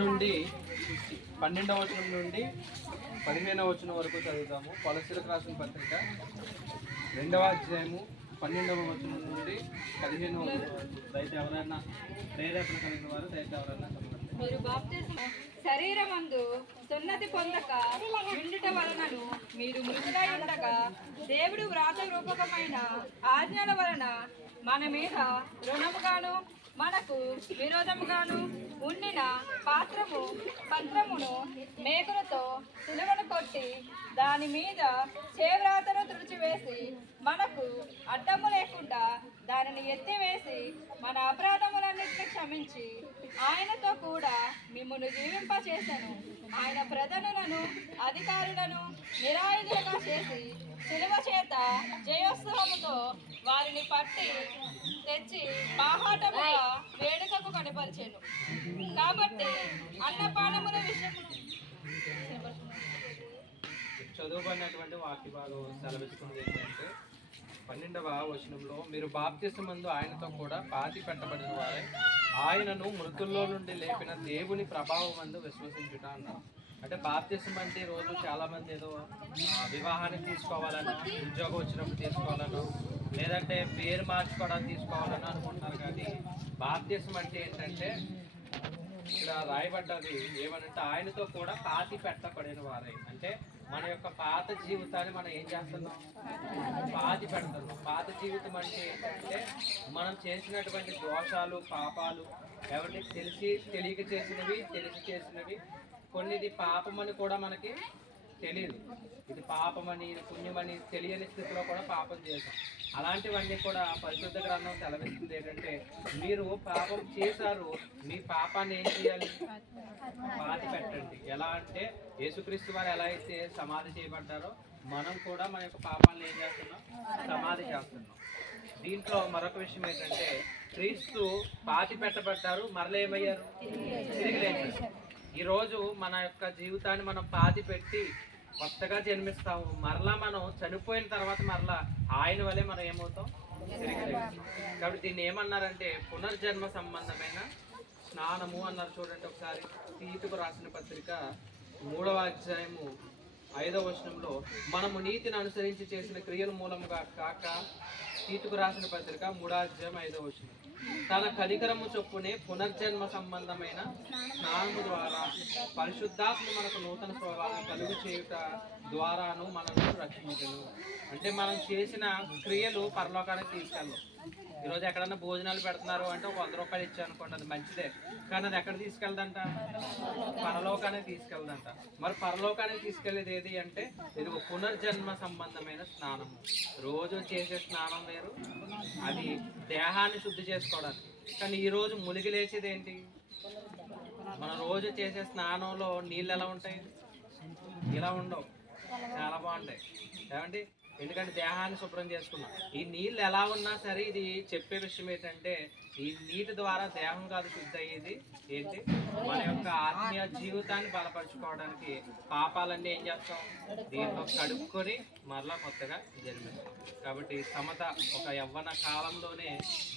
నుండి 12వ వచనం నుండి 15వ వచనం వరకు చదువుతాము. కొలస్సీలకు రాసిన పత్రిక 2వ అధ్యాయము 12వ వచనం నుండి 15వ వచనం వరకు. దయచేసి ఎవరైనా ప్రేరేపణ కలిగిన వారు దయచేసి ఎవరైనా మీరు బాప్తిస్మము శరీరమందు సున్నతి పొందక ఉండుట వలనను మీరు మృతులై ఉండగా దేవుడు వ్రాత రూపకమైన ఆజ్ఞల వలన మన మీద రుణముగాను మనకు విరోధముగాను ఉండిన పత్రమును మేకులతో సిలువను కొట్టి దాని మీద చేవ్రాతను తుడిచివేసి మనకు అడ్డము లేకుండా దానిని ఎత్తివేసి మన అపరాధములన్నింటినీ క్షమించి ఆయనతో కూడా మిమ్మును జీవింపచేసెను. ఆయన ప్రధానులను అధికారులను నిరాయుధులుగా చేసి సిలువ చేత జయోత్సవముతో వారిని పట్టి తెచ్చి బాహాటముగా వేడుకకు కనపరిచెను. కాబట్టి అన్నపానముల విషయము చదువుకున్నటువంటి వాక్య భాగం సెలవిస్తుంది ఏంటంటే 12వ వచనంలో మీరు బాప్తిస్మమందు ఆయనతో కూడా పాతి పెట్టబడిన వారే ఆయనను మృతుల్లో నుండి లేపిన దేవుని ప్రభావం అందు విశ్వసించుట అన్నారు. అంటే బాప్తిస్మం అంటే రోజు చాలా మంది ఏదో వివాహానికి తీసుకోవాలనో, ఉద్యోగం వచ్చినప్పుడు తీసుకోవాలనో, లేదంటే పేరు మార్చుకోవడానికి తీసుకోవాలనో అనుకుంటున్నారు. కానీ బాప్తిస్మం అంటే ఏంటంటే ఇక్కడ రాయబడ్డది ఏమనంటే ఆయనతో కూడా పాతి పెట్టబడిన వారే. అంటే మన యొక్క పాత జీవితాన్ని మనం ఏం చేస్తున్నాం? పాతి పెడుతున్నాం. పాత జీవితం అంటే ఏంటంటే మనం చేసినటువంటి దోషాలు, పాపాలు, ఎవరికి తెలియక చేసినవి, తెలిసి చేసినవి, కొన్నిది పాపమని కూడా మనకి తెలియదు. ఇది పాపమని, ఇది పుణ్యమని తెలియని స్థితిలో కూడా పాపం చేశాం. అలాంటివన్నీ కూడా పరిశుద్ధ గ్రంథం సెలవిస్తుంది ఏంటంటే మీరు పాపం చేశారు, మీ పాపాన్ని ఏం చేయాలి? పాతి పెట్టండి. ఎలా అంటే యేసుక్రీస్తు వారు ఎలా అయితే సమాధి చేయబడ్డారో మనం కూడా మన యొక్క పాపాలను ఏం చేస్తున్నాం? సమాధి చేస్తున్నాం. దీంట్లో మరొక విషయం ఏంటంటే క్రీస్తు పాతి పెట్టబడ్డారు, మరలా ఏమయ్యారు? తిరిగి లేచారు. ఈరోజు మన యొక్క జీవితాన్ని మనం పాతి పెట్టి కొత్తగా జన్మిస్తాము. మరలా మనం చనిపోయిన తర్వాత మరలా ఆయన వల్లే మనం ఏమవుతాం? తిరిగి లేస్తాం. కాబట్టి దీన్ని ఏమన్నారంటే పునర్జన్మ సంబంధమైన స్నానము అన్నారు. చూడండి ఒకసారి తీతుకు రాసిన పత్రిక 3వ అధ్యాయము 5వ వచనంలో మనము నీతిని అనుసరించి చేసిన క్రియల మూలముగా కాక, తీతుకు రాసిన పత్రిక 3వ అధ్యాయం 5వ వచనం, తన కనికరము చొప్పునే పునర్జన్మ సంబంధమైన స్నానము ద్వారా పరిశుద్ధాత్మ మనకు నూతన స్వభావం కలుగు చేయుట ద్వారాను మనల్ని రక్షించును. అంటే మనం చేసిన క్రియలు పరలోకానికి తీసుకెళ్ళవు. ఈరోజు ఎక్కడన్నా భోజనాలు పెడుతున్నారు అంటే ఒక 100 రూపాయలు ఇచ్చాను అనుకోండి, అది మంచిదే. కానీ అది ఎక్కడ తీసుకెళ్దంట? పరలోకానికి తీసుకెళ్దంట. మరి పరలోకానికి తీసుకెళ్లేది ఏది అంటే ఇది ఒక పునర్జన్మ సంబంధమైన స్నానము. రోజు చేసే స్నానం వేరు, అది దేహాన్ని శుద్ధి చేసుకోవడానికి. కానీ ఈరోజు మునిగి లేచేది ఏంటి? మనం రోజు చేసే స్నానంలో నీళ్ళు ఎలా ఉంటాయి? ఇలా ఉండవు, చాలా బాగుంటాయి. ఏమండి? ఎందుకంటే దేహాన్ని శుభ్రం చేసుకున్నాం. ఈ నీళ్ళు ఎలా ఉన్నా సరే ఇది చెప్పే విషయం ఏంటంటే ఈ నీటి ద్వారా దేహం కాదు శుద్ధి అయ్యేది ఏంటి? మన యొక్క ఆత్మీయ జీవితాన్ని బలపరుచుకోవడానికి పాపాలన్నీ ఏం చేస్తాం? దీంతో కడుక్కొని మరలా కొత్తగా జన్మిస్తాం. కాబట్టి సమత ఒక యవ్వన కాలంలోనే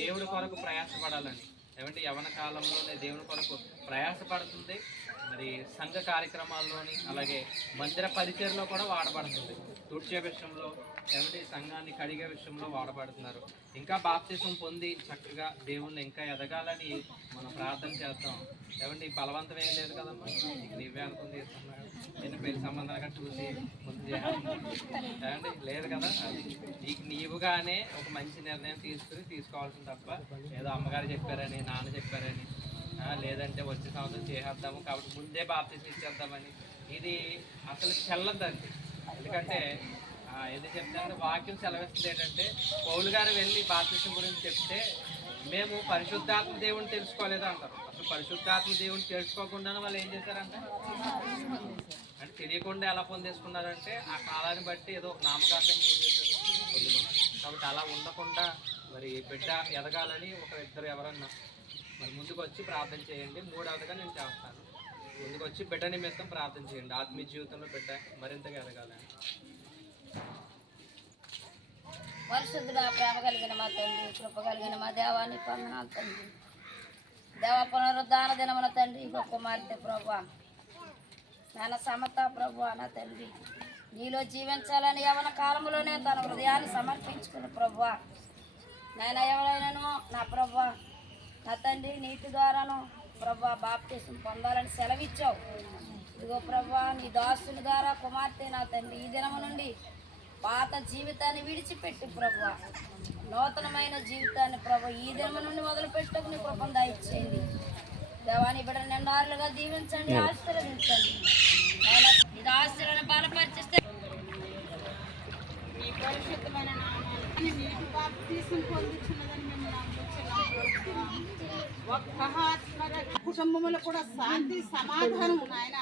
దేవుడి కొరకు ప్రయాసపడాలని. ఏమంటే యవ్వన కాలంలోనే దేవుని కొరకు ప్రయాసపడుతుంది. మరి సంఘ కార్యక్రమాల్లోని అలాగే మందిర పరిచయలో కూడా వాడబడుతుంది. తుడిచే విషయంలో, ఏమంటే సంఘాన్ని కడిగే విషయంలో వాడబడుతున్నారు. ఇంకా బాప్తిసం పొంది చక్కగా దేవుణ్ణి ఇంకా ఎదగాలని మనం ప్రార్థన చేద్దాం. ఏమంటే బలవంతం ఏం లేదు కదమ్మా, నీకు నీవే అనుకుని చేస్తున్నాడు. నేను పెళ్లి సంబంధాలుగా చూసి ముందు ఏమంటే లేదు కదా. నీకు నీవుగానే ఒక మంచి నిర్ణయం తీసుకోవాల్సింది తప్ప ఏదో అమ్మగారు చెప్పారని, నాన్న చెప్పారని, లేదంటే వచ్చే సంవత్సరం చేసేద్దాము కాబట్టి ముందే బాప్తిసం ఇచ్చేద్దామని ఇది అసలు చెల్లదండి. ఎందుకంటే ఎందుకు చెప్తానంటే వాక్యం సెలవిస్తుంది ఏంటంటే పౌలు గారు వెళ్ళి బాప్తిసం గురించి చెప్తే మేము పరిశుద్ధాత్మ దేవుని తెలుసుకోలేదు అంటారు. అసలు పరిశుద్ధాత్మ దేవుని తెలుసుకోకుండానే వాళ్ళు ఏం చేశారంట అంటే తెలియకుండా ఎలా పొందేసుకున్నారంటే ఆ కాలాన్ని బట్టి ఏదో నామకార్థంగా ఏం చేశారు పొందుకున్నారు. కాబట్టి అలా ఉండకుండా మరి బిడ్డ ఎదగాలని ఒక ఇద్దరు ఎవరన్నా మరి ముందుకు వచ్చి ప్రార్థన చేయండి. 3వదిగా నేను చేస్తాను. ముందుకు వచ్చి బిడ్డ నిమిత్తం ప్రార్థన చేయండి. ఆత్మీయ జీవితంలో బిడ్డ మరింతగా ఎదగాలని. పరిశుద్ధుడా, ప్రేమ కలిగిన మా తండ్రి, కృప కలిగిన మా దేవాన్ని వందనాలు తండ్రి. దేవ పునరుద్ధాన దినమున తండ్రి గొప్ప కుమార్తె ప్రభా, నాన్న సమత ప్రభు నా తండ్రి, నీలో జీవించాలని యవన కాలంలోనే తన హృదయాన్ని సమర్పించుకుని ప్రభా, నాయన ఎవరైనాను నా ప్రభా నా తండ్రి నీటి ద్వారాను ప్రభా బాప్తిసం పొందాలని సెలవిచ్చావు. ఇదిగో ప్రభా నీ దాసుని ద్వారా కుమార్తె నా తండ్రి ఈ దినము నుండి పాత జీవితాన్ని విడిచిపెట్టి ప్రభా నూతనమైన జీవితాన్ని ప్రభా ఈ దినము నుండి మొదలుపెట్టుకుని కృపను దయచేయండి. దేవాని బిడ్డ నిండారులుగా దీవించండి, ఆశీర్వదించండి. ఇది ఆశీర్వాదం బలపరిచిస్తే ఈ పరిశుద్ధమైన నామాన్ని నీటి బాప్తిసం పొందుచున్నదని మేము నమ్ముచున్నాము. ఒక్క ఆత్మ కుటుంబంలో కూడా శాంతి సమాధానం నాయన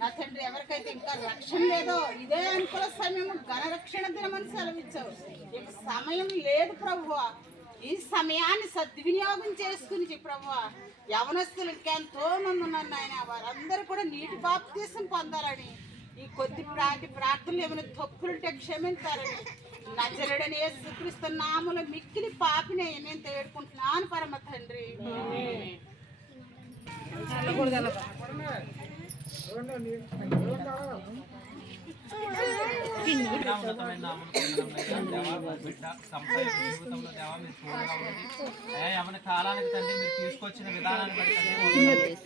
నా తండ్రి. ఎవరికైతే ఇంకా రక్షణ లేదో ఇదే అనుకూల సమయం ఘనరక్షణ దినమని సెలవిచ్చావు. ఇక సమయం లేదు ప్రభువా, ఈ సమయాన్ని సద్వినియోగం చేసుకుని ప్రభువా యవనస్తులు ఇంకెంతో మంది ఉన్నారు నాయన, వారందరూ కూడా నీటి బాప్తిసం పొందాలని ఈ కొద్దిపాటి ప్రార్థనలు ఏమైనా తప్పులుంటే క్షమించారని నజరుడని యేసుక్రీస్తు నామములో మిక్కిలి పాపిని నేను వేడుకుంటున్నాను పరమ తండ్రి. ఉన్నతమైన నామమున వందనములు దేవా. బిడ్డ సంపద జీవితంలో దేవా మీరు తోడుగా ఉండండి. యవన కాలానికి తండ్రి మీరు తీసుకొచ్చిన విధానాన్ని బట్టి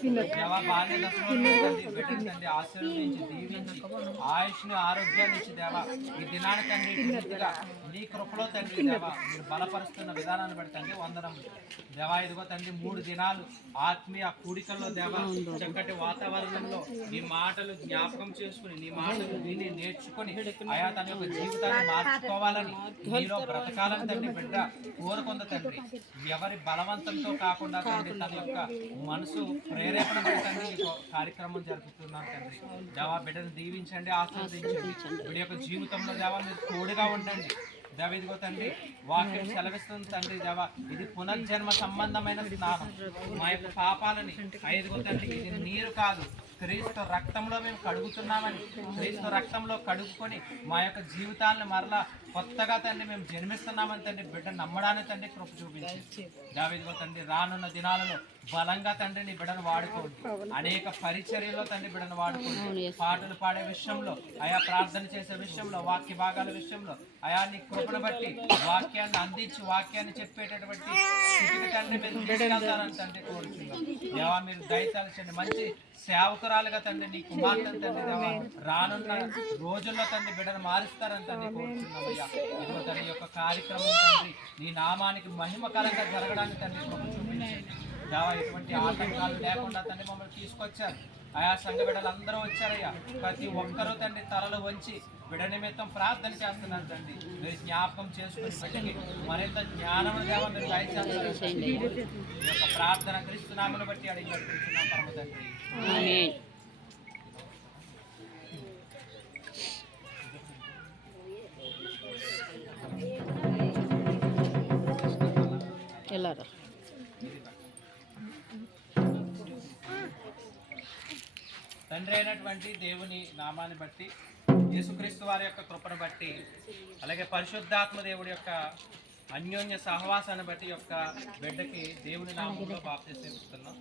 తండ్రి దేవా బాల్య దశలో తండ్రి బిడ్డని తండ్రి ఆశీర్వదించి దీవించి ఆయుష్ని ఆరోగ్యాన్ని ఇచ్చి దేవా ఈ దినాన్ని తండ్రి పూర్తిగా నీ కృపలో తండ్రి దేవా మీరు బలపరుస్తున్న విధానాన్ని బట్టి తండ్రి వందనములు దేవా. ఇదిగో తండ్రి 3 దినాలు ఆత్మీయ కూడికల్లో దేవా చక్కటి వాతావరణంలో నీ మాటలు జ్ఞాపకం చేసుకుని నీ మాటలు విని నేర్చుకుని ఆయా తన యొక్క జీవితాన్ని మార్చుకోవాలని నీలో బ్రతకాలని తండ్రి బిడ్డ కోరుకుంద తండ్రి. ఎవరి బలవంతంతో కాకుండా తండ్రి తన యొక్క మనసు ప్రేరేపణ తండ్రి ఈ కార్యక్రమం జరుపుతున్నాం తండ్రి. దేవా బిడ్డను దీవించండి, ఆశీర్వదించండి. బిడ్డ యొక్క జీవితంలో దేవా మీరు తోడుగా ఉండండి దేవ. ఇదిగో తండ్రి వాక్యం సెలవిస్తుంది తండ్రి దేవా ఇది పునర్జన్మ సంబంధమైన స్నానం. మా యొక్క పాపాలని ఐదుగో తండ్రి ఇది నీరు కాదు క్రీస్తు రక్తంలో మేము కడుగుతున్నామని, క్రీస్తు రక్తంలో కడుగుకొని మా యొక్క జీవితాలను మరలా కొత్తగా తండ్రి మేము జన్మిస్తున్నామని తండ్రి బిడ్డ నమ్మడానికి తండ్రి కృప చూపించి దావీదుగో తండ్రి రానున్న దినాలలో బలంగా తండ్రి నీ బిడ్డను వాడుకోండి. అనేక పరిచర్యలో తండ్రి బిడ్డను వాడుకోండి. పాటలు పాడే విషయంలో, ఆయా ప్రార్థన చేసే విషయంలో, వాక్య భాగాల విషయంలో ఆయా నీ కృపను బట్టి వాక్యాన్ని అందించి వాక్యాన్ని చెప్పేటటువంటి స్థితికి తండ్రి మీరు తీసుకెళ్తారని తండ్రి కోరుచున్నాం దేవా. మీరు దయచేయండి మంచి సేవకురాలుగా తండ్రి నీ కుమార్తెను తండ్రి దేవా రానున్న రోజుల్లో తండ్రి బిడ్డను మారుస్తారని తండ్రి కోరుచున్నామయ్యా. ఇదిగో తండ్రి యొక్క కార్యక్రమం తండ్రి నీ నామానికి మహిమకరంగా జరగడానికి తండ్రి కృప చూపించండి దేవా. ఎటువంటి ఆటంకాలు లేకుండా తండ్రి మమ్మల్ని తీసుకొచ్చారు. ఆయా సంఘ బిడ్డలందరూ వచ్చారయ్యా. ప్రతి ఒక్కరూ తండ్రి తలలు వంచి బిడ్డ నిమిత్తం ప్రార్థన చేస్తున్నారు తండ్రి. మీరు జ్ఞాపకం చేసుకుని బిడ్డకి మరింత జ్ఞానం దేవ మీరు దయచేస్తారు. ఈ యొక్క ప్రార్థన క్రీస్తు నామమును బట్టి అడిగి నడిపించున్నాం పరమ తండ్రి. తండ్రి అయినటువంటి దేవుని నామాన్ని బట్టి, యేసుక్రీస్తు వారి యొక్క కృపను బట్టి, అలాగే పరిశుద్ధాత్మ దేవుడి యొక్క అన్యోన్య సహవాసాన్ని బట్టి యొక్క బిడ్డకి దేవుని నామంలో బాప్తిసం ఇస్తున్నాం.